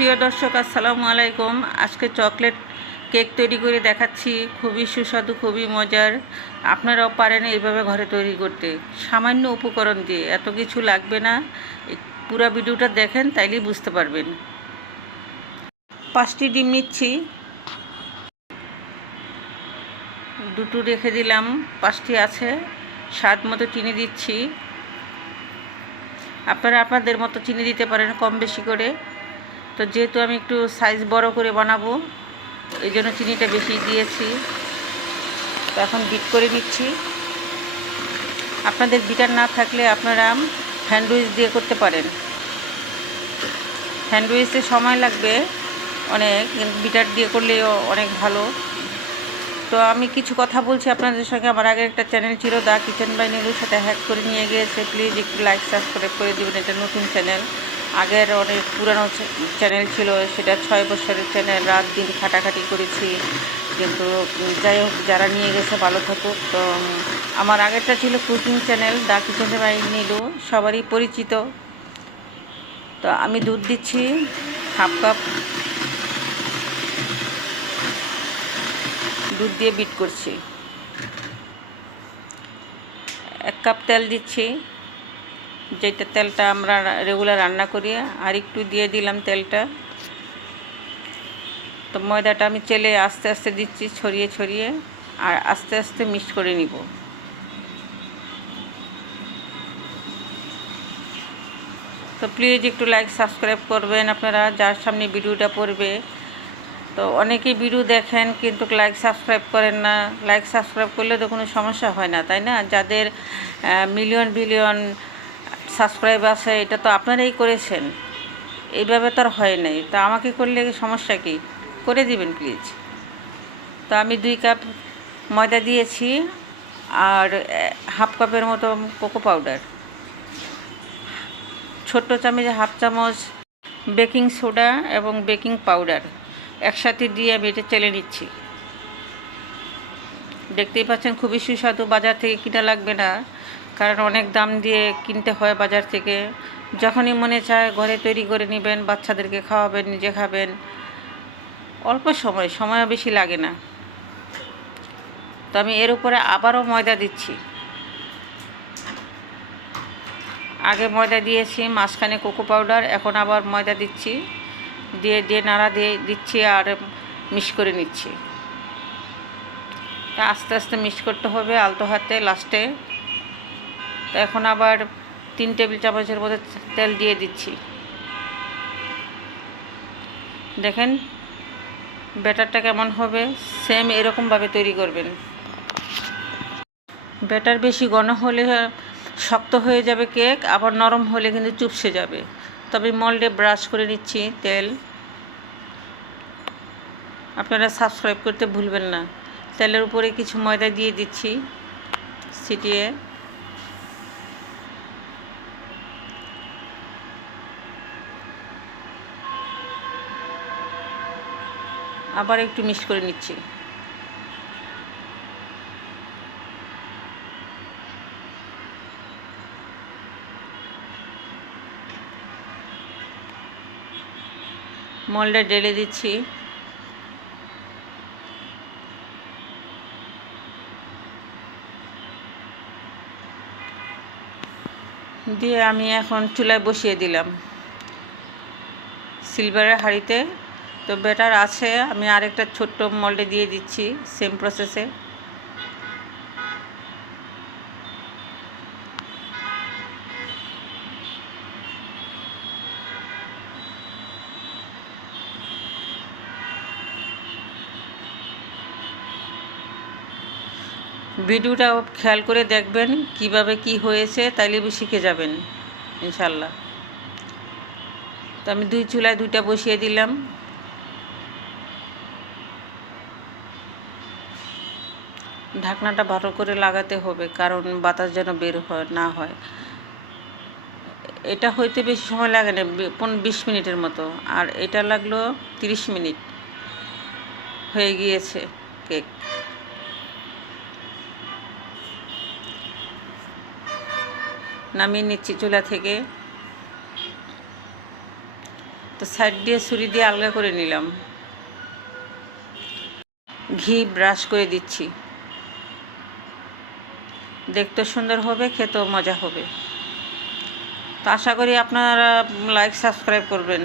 প্রিয় দর্শক, আসসালামু আলাইকুম। আজকে চকলেট কেক তৈরি করে দেখাচ্ছি। খুবই সুস্বাদু, খুবই মজার। আপনারাও পারেন এইভাবে ঘরে তৈরি করতে। সামান্য উপকরণ দিয়ে, এত কিছু লাগবে না। পুরো ভিডিওটা দেখেন, তাইলেই বুঝতে পারবেন। পাঁচটি ডিম নিচ্ছি। দুটো রেখে দিলাম, পাঁচটি আছে। স্বাদ মতো চিনি দিচ্ছি। আপনারা আপনাদের মতো চিনি দিতে পারেন কম বেশি করে। তো যেহেতু আমি একটু সাইজ বড় করে বানাবো, এই জন্য চিনিটা বেশি দিয়েছি। তো এখন বিট করে নিচ্ছি। আপনাদের বিটার না থাকলে আপনারা হ্যান্ডউইচ দিয়ে করতে পারেন। হ্যান্ডউইচে সময় লাগবে অনেক বিটার দিয়ে করলেও অনেক ভালো। তো আমি কিছু কথা বলছি আপনাদের সঙ্গে। আমার আগের একটা চ্যানেল ছিল দা কিচেন বাই নেলুর সাথে হ্যাক করে নিয়ে গিয়েছে। প্লিজ একটু লাইক সাবস্ক্রাইব করে দেবেন। এটা নতুন চ্যানেল আগের অনেক পুরানো চ্যানেল ছিল, সেটা ছয় বছরের চ্যানেল, রাত দিন খাটাখাটি করেছি। কিন্তু যাই হোক, যারা নিয়ে গেছে, ভালো থাকুক। তো আমার আগেরটা ছিল cooking channel, the kitchen by Nilu, সবারই পরিচিত। তো, আমি দুধ দিচ্ছি, হাফ কাপ। দুধ দিয়ে বিট করছি। এক কাপ তেল দিচ্ছি। যেটা তেলটা আমরা রেগুলার রান্না করি, আর একটু দিয়ে দিলাম তেলটা। তো ময়দাটা আমি চেলে আস্তে আস্তে দিচ্ছি, ছড়িয়ে ছড়িয়ে, আর আস্তে আস্তে মিক্স করে নিব। তো প্লিজ একটু লাইক সাবস্ক্রাইব করবেন আপনারা, যার সামনে ভিডিওটা পড়বে। তো অনেকেই ভিডিও দেখেন, কিন্তু লাইক সাবস্ক্রাইব করেন না। লাইক সাবস্ক্রাইব করলে তো কোনো সমস্যা হয় না, তাই না? যাদের মিলিয়ন বিলিয়ন সাবস্ক্রাইব আছে, এটা তো আপনারাই করেছেন। এইভাবে তো আর হয় নাই। তা আমাকে করলে সমস্যা কি? করে দিবেন প্লিজ তো আমি দুই কাপ ময়দা দিয়েছি আর হাফ কাপের মতো কোকো পাউডার ছোট্ট চামচে হাফ চামচ বেকিং সোডা এবং বেকিং পাউডার একসাথে দিয়ে আমি এটা চেলে নিচ্ছি। দেখতেই পাচ্ছেন খুবই সুস্বাদু। বাজার থেকে কিনা লাগবে না। কারণ অনেক দাম দিয়ে কিনতে হয় বাজার থেকে। যখনই মনে চায় ঘরে তৈরি করে নেবেন, বাচ্চাদেরকে খাওয়াবেন, নিজে খাবেন। অল্প সময় সময়ও বেশি লাগে না। তো আমি এর উপরে আবারও ময়দা দিচ্ছি। আগে ময়দা দিয়েছি, মাঝখানে কোকো পাউডার, এখন আবার ময়দা দিচ্ছি। দিয়ে দিয়ে নাড়া দিয়ে দিচ্ছি আর মিক্স করে নিচ্ছি। আস্তে আস্তে মিক্স করতে হবে আলতো হাতে, লাস্টে। এখন আবার তিন টেবিল চামচের মধ্যে তেল দিয়ে দিচ্ছি। দেখেন, ব্যাটারটা কেমন হবে? সেম এরকমভাবে তৈরি করবেন। ব্যাটার বেশি ঘন হলে শক্ত হয়ে যাবে কেক, আবার নরম হলে কিন্তু চুপসে যাবে। তবে মল্ডে ব্রাশ করে নিচ্ছি তেল। আপনারা সাবস্ক্রাইব করতে ভুলবেন না। তেলের উপরে কিছু ময়দা দিয়ে দিচ্ছি, ছিটিয়ে। আবার একটু মিক্স করে নিচ্ছি। মলটা ঢেলে দিচ্ছি। দিয়ে আমি এখন চুলায় বসিয়ে দিলাম। সিলভারের হাঁড়িতে তো ব্যাটার আছে, আমি আরেকটা ছোট্ট মল্ডে দিয়ে দিচ্ছি সেম প্রসেসে ভিডিওটা খেয়াল করে দেখবেন কীভাবে কি হয়েছে, তাইলে শিখে যাবেন, ইনশাল্লাহ। তো আমি দুই চুলায় দুইটা বসিয়ে দিলাম। ঢাকনাটা ভালো করে লাগাতে হবে, কারণ বাতাস যেন বের হয়, না হয়। এটা হইতে বেশি সময় লাগে না পনেরো বিশ মিনিটের মতো। আর এটা লাগল তিরিশ মিনিট। হয়ে গিয়েছে কেক। নামিয়ে নিচ্ছি চুলা থেকে। তো সাইড দিয়ে ছুরি দিয়ে আলগা করে নিলাম। ঘি ব্রাশ করে দিচ্ছি। দেখতে সুন্দর হবে খেতেও মজা হবে। তো আশা করি আপনারা লাইক সাবস্ক্রাইব করবেন।